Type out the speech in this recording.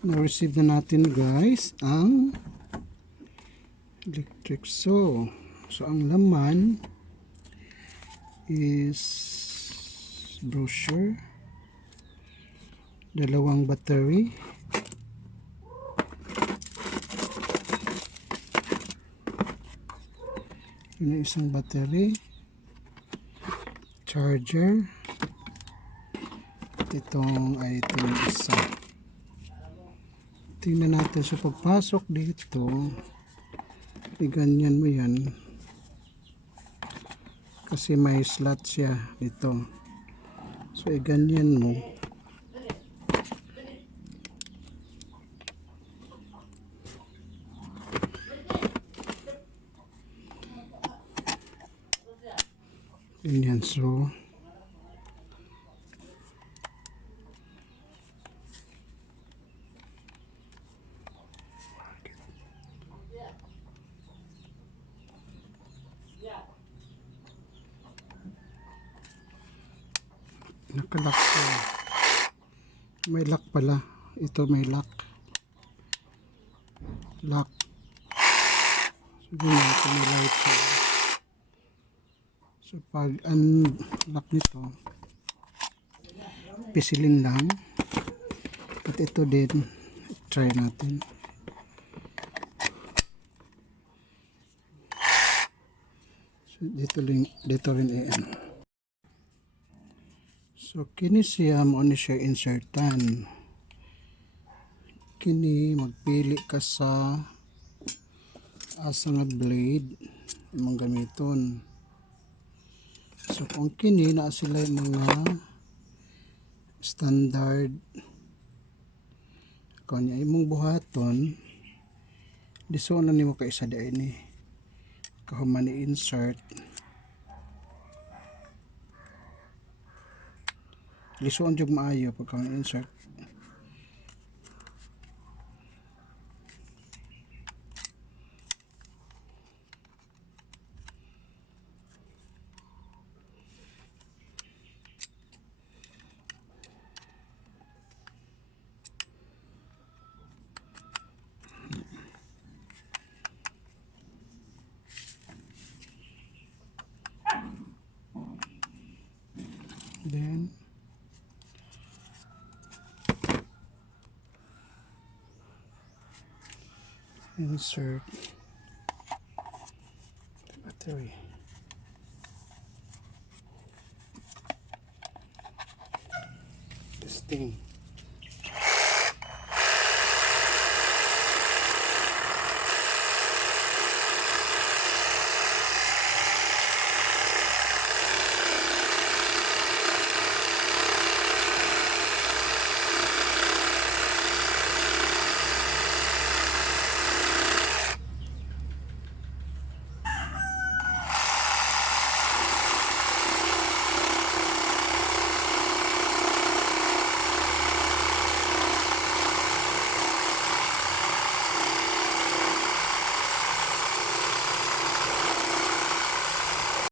Na-receive na natin guys ang electric saw. So ang laman is brochure, dalawang battery, yun isang battery, charger, itong ay itong isa. Tingnan natin sa pagpasok dito, ganyan mo yan kasi may slot siya dito. So ganyan mo, ganyan. So nakalock ko. May lock pala. Ito may lock. Lock. So ganyan, ito may light siya. So pag unlock nito, pisilin lang. At ito din, try natin. So dito rin i-ano. So kini siya mo ni siya insertan. Kini magpili ka sa asa nga blade imong gamiton. So kung kini na sila mga standard kanya imong buhaton, diso na nimo ka isa di ni kahuman ni insert. Lisuon jud maayo pagka insert. Then insert the battery. This thing.